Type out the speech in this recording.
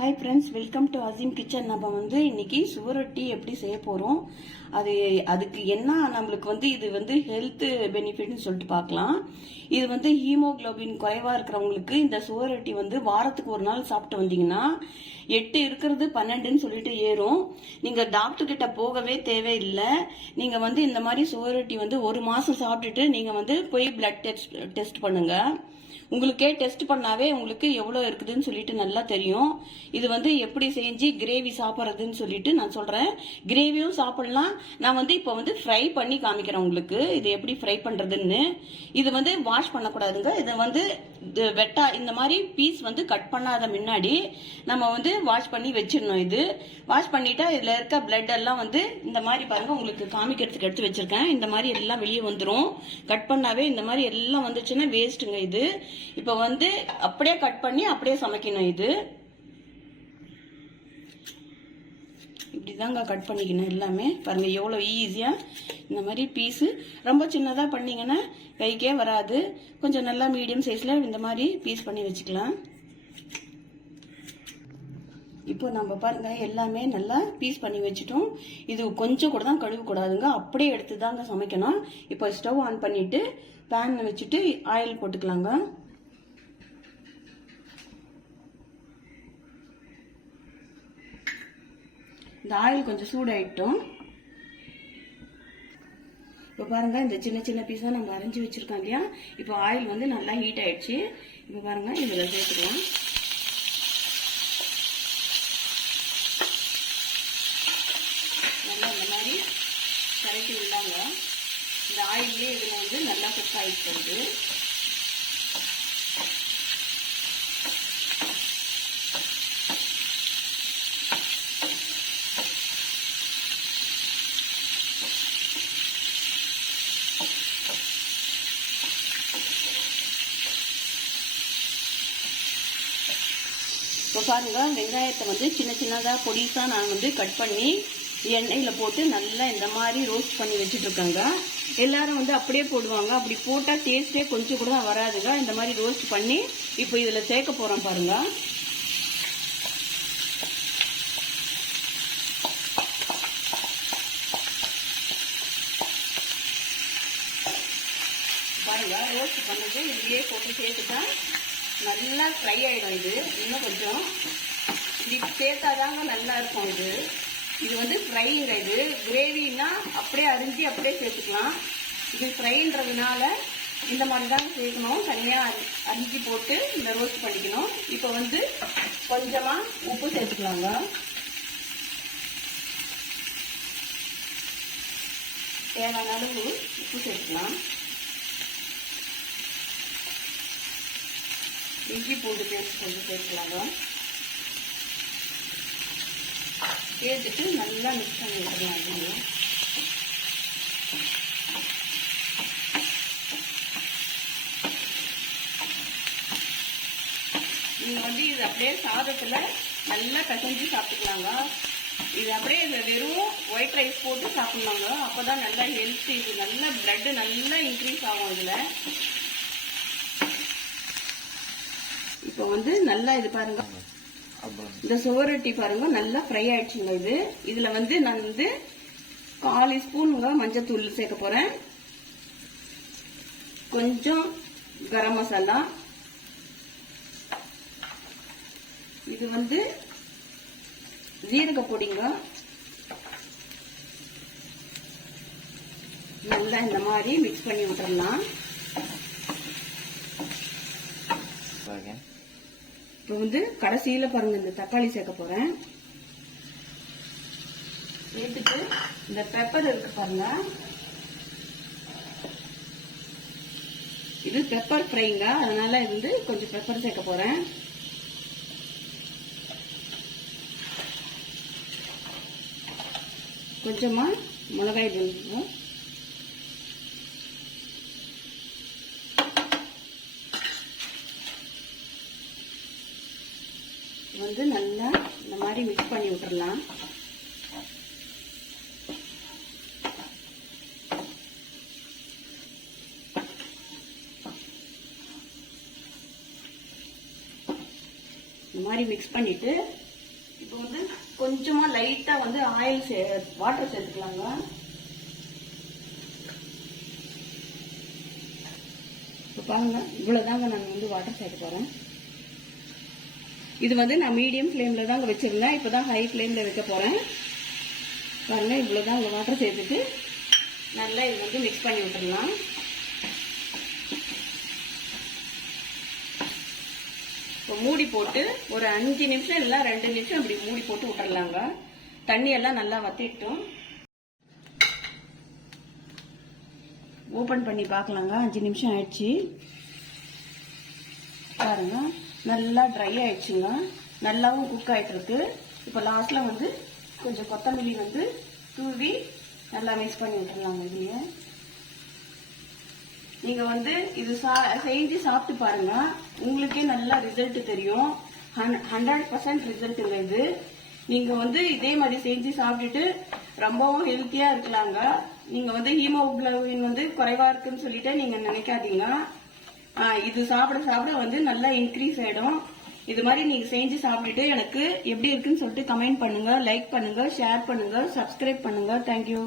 Hi friends, welcome to Aseem kitchen. நம்ம இன்னைக்கு சுவரொட்டி எப்படி செய்ய போகிறோம், அதுக்கு என்ன நம்மளுக்கு இது ஹெல்த் பெனிஃபிட்னு சொல்லிட்டு பார்க்கலாம். இது ஹீமோகுளோபின் குறைவாக இருக்கிறவங்களுக்கு இந்த சுவரொட்டி வாரத்துக்கு ஒரு நாள் சாப்பிட்டு வந்தீங்கன்னா 8 இருக்கிறது 12ன்னு சொல்லிட்டு ஏறும். நீங்கள் டாக்டர் கிட்ட போகவே தேவையில்லை. நீங்கள் இந்த மாதிரி சுவரொட்டி ஒரு மாதம் சாப்பிட்டுட்டு நீங்கள் போய் பிளட் டெஸ்ட் பண்ணுங்க. உங்களுக்கே டெஸ்ட் பண்ணாவே உங்களுக்கு எவ்வளோ இருக்குதுன்னு சொல்லிட்டு நல்லா தெரியும். இது எப்படி செஞ்சு கிரேவி சாப்பிட்றதுன்னு சொல்லிட்டு நான் சொல்கிறேன். கிரேவியும் சாப்பிடலாம். நான் இப்போ ஃப்ரை பண்ணி காமிக்கிறேன் உங்களுக்கு இது எப்படி ஃப்ரை பண்ணுறதுன்னு. இது வாஷ் பண்ணக்கூடாதுங்க. இதை வெட்டா இந்த மாதிரி பீஸ் கட் பண்ணாத முன்னாடி நம்ம வாஷ் பண்ணி வச்சிடணும். இது வாஷ் பண்ணிட்டா இதில் இருக்க பிளட் எல்லாம் இந்த மாதிரி பாருங்க, உங்களுக்கு காமிக்கிறதுக்கு எடுத்து வச்சிருக்கேன். இந்த மாதிரி எல்லாம் வெளியே வந்துடும். கட் பண்ணாவே இந்த மாதிரி எல்லாம் வந்துச்சுன்னா வேஸ்ட்டுங்க. இது இப்போ அப்படியே கட் பண்ணி அப்படியே சமைக்கணும். இது இப்படிதாங்க கட் பண்ணிக்கணும். எல்லாமே பாருங்க எவ்வளோ ஈஸியா. இந்த மாதிரி பீஸு ரொம்ப சின்னதா பண்ணீங்கன்னா கைக்கே வராது. கொஞ்சம் நல்லா மீடியம் சைஸ்ல இந்த மாதிரி பீஸ் பண்ணி வச்சுக்கலாம். இப்போ நம்ம பாருங்க எல்லாமே நல்லா பீஸ் பண்ணி வச்சுட்டோம். இது கொஞ்சம் கூட தான் கழுவ கூடாதுங்க, அப்படியே எடுத்து தாங்க சமைக்கணும். இப்போ ஸ்டவ் ஆன் பண்ணிட்டு பேன் வச்சுட்டு ஆயில் போட்டுக்கலாங்க. இந்த ஆயில் கொஞ்சம் சூடாயிட்டோம். இப்போ பாருங்க இந்த சின்ன சின்ன பீஸா நம்ம அரைஞ்சி வச்சிருக்கோம் இல்லையா. இப்போ ஆயில் நல்லா ஹீட் ஆயிடுச்சு. இப்போ பாருங்க இதுல சேர்த்துக்கலாம். நல்லா இந்த மாதிரி கரைச்சி விடாங்க. இந்த ஆயிலே இதுல நல்லா குக் ஆயிட்டு வருது. இப்போ பாருங்க வெங்காயத்தை சின்ன சின்னதாக பொடிசா நான் கட் பண்ணி எண்ணெயில் போட்டு நல்லா இந்த மாதிரி ரோஸ்ட் பண்ணி வச்சுட்டு இருக்காங்க. எல்லாரும் அப்படியே போடுவாங்க. அப்படி போட்டால் டேஸ்டே கொஞ்சம் கூட தான் வராதுங்க. இந்த மாதிரி ரோஸ்ட் பண்ணி இப்போ இதில் சேர்க்க போகிறோம் பாருங்க. பாருங்க ரோஸ்ட் பண்ணது இதுலயே போட்டு சேர்த்துட்டா நல்லா ஃப்ரை ஆயிடும். இது இன்னும் கொஞ்சம் இப்படி சேர்த்தாதாங்க நல்லா இருக்கும். இது ஃப்ரைங்க. இது கிரேவின்னா அப்படியே அரிஞ்சு அப்படியே சேர்த்துக்கலாம். இது ஃப்ரைன்றதுனால இந்த மாதிரி தாங்க சேர்க்கணும். தனியாக அரிஞ்சு போட்டு இந்த ரோஸ்ட் பண்ணிக்கணும். இப்போ கொஞ்சமா உப்பு சேர்த்துக்கலாங்க. தேவையான அளவு உப்பு சேர்த்துக்கலாம். இஞ்சி பூண்டு பேஸ்ட் கொஞ்சம் சேர்க்கலாங்க. சேர்த்துட்டு நல்லா மிக்ஸ் பண்ணி விட்டுக்கலாம். நீங்க இது அப்படியே சாதத்துல நல்லா பிசைஞ்சு சாப்பிட்டுக்கலாங்க. இது அப்படியே வெறும் ஒயிட் ரைஸ் போட்டு சாப்பிடலாங்க. அப்பதான் நல்லா ஹெல்த். இது நல்லா பிளட் நல்லா இன்க்ரீஸ் ஆகும் இதுல. இப்போ நல்லா இது பாருங்க, இந்த சுவரொட்டி பாருங்க நல்லா ஃப்ரை ஆயிடுச்சுங்க. இதுல நான் 1/4 ஸ்பூனுங்க மஞ்சத்தூள் சேர்க்க போறேன். கொஞ்சம் கரம் மசாலா. இது ஜீரக பொடிங்க. நல்லா இந்த மாதிரி மிக்ஸ் பண்ணி விட்டுறலாம். இப்போ கடைசியில பாருங்க இந்த தக்காளி சேர்க்க போறேன். சேர்த்துட்டு இந்த பெப்பர் இருக்கு பாருங்க, இது பெப்பர் ஃப்ரைங்க. அதனால கொஞ்சம் பெப்பர் சேர்க்க போறேன். கொஞ்சமா மிளகாய் தூள். நல்லா இந்த மாதிரி மிக்ஸ் பண்ணி விட்டுறலாம். இந்த மாதிரி மிக்ஸ் பண்ணிட்டு இப்போ வந்து கொஞ்சமா லைட்டா வந்து ஆயில் வாட்டர் சேர்த்துக்கலாங்க. இப்போ பாருங்க, இவ்வளவுதாங்க நான் வந்து வாட்டர் சேர்த்து போறேன். இது வந்து நான் மீடியம் ஃப்ளேம்ல தாங்க வச்சிருந்தேன். இப்பதான் ஹை ஃப்ளேம்ல வைக்க போறேன். பாருங்க, இவ்வளவுதான் வாட்டர் சேர்த்துட்டு நல்லா இது வந்து மிக்ஸ் பண்ணி விட்டுடலாம். இப்போ மூடி போட்டு ஒரு 5 நிமிஷம் இல்ல 2 நிமிஷம் இப்படி மூடி போட்டு விட்டுறலாங்க. தண்ணி எல்லாம் நல்லா வத்திட்டோம். ஓபன் பண்ணி பார்க்கலாங்க. 5 நிமிஷம் ஆயிடுச்சு. பாருங்க, நல்லா ட்ரை ஆயிடுச்சுங்க. நல்லாவும் குக் ஆயிட்டு இருக்கு. இப்போ லாஸ்ட்ல வந்து கொஞ்சம் கொத்தமல்லி வந்து தூவி நல்லா மிக்ஸ் பண்ணி விட்டுறலாங்க. இதுலயே நீங்க வந்து இது செஞ்சு சாப்பிட்டு பாருங்க, உங்களுக்கே நல்ல ரிசல்ட் தெரியும். 100% ரிசல்ட்டுங்க இது. நீங்க வந்து இதே மாதிரி செஞ்சு சாப்பிட்டுட்டு ரொம்பவும் ஹெல்த்தியா இருக்கலாங்க. நீங்க வந்து ஹீமோகுளோபின் வந்து குறைவா இருக்குன்னு சொல்லிட்டு நீங்க நினைக்காதீங்க. இது சாப்பிட சாப்பிட வந்து நல்லா இன்க்ரீஸ் ஆயிடும். இது மாதிரி நீங்க செஞ்சு சாப்பிட்டுட்டு எனக்கு எப்படி இருக்குன்னு சொல்லிட்டு கமெண்ட் பண்ணுங்க, லைக் பண்ணுங்க, ஷேர் பண்ணுங்க, சப்ஸ்கிரைப் பண்ணுங்க. தேங்க்யூ.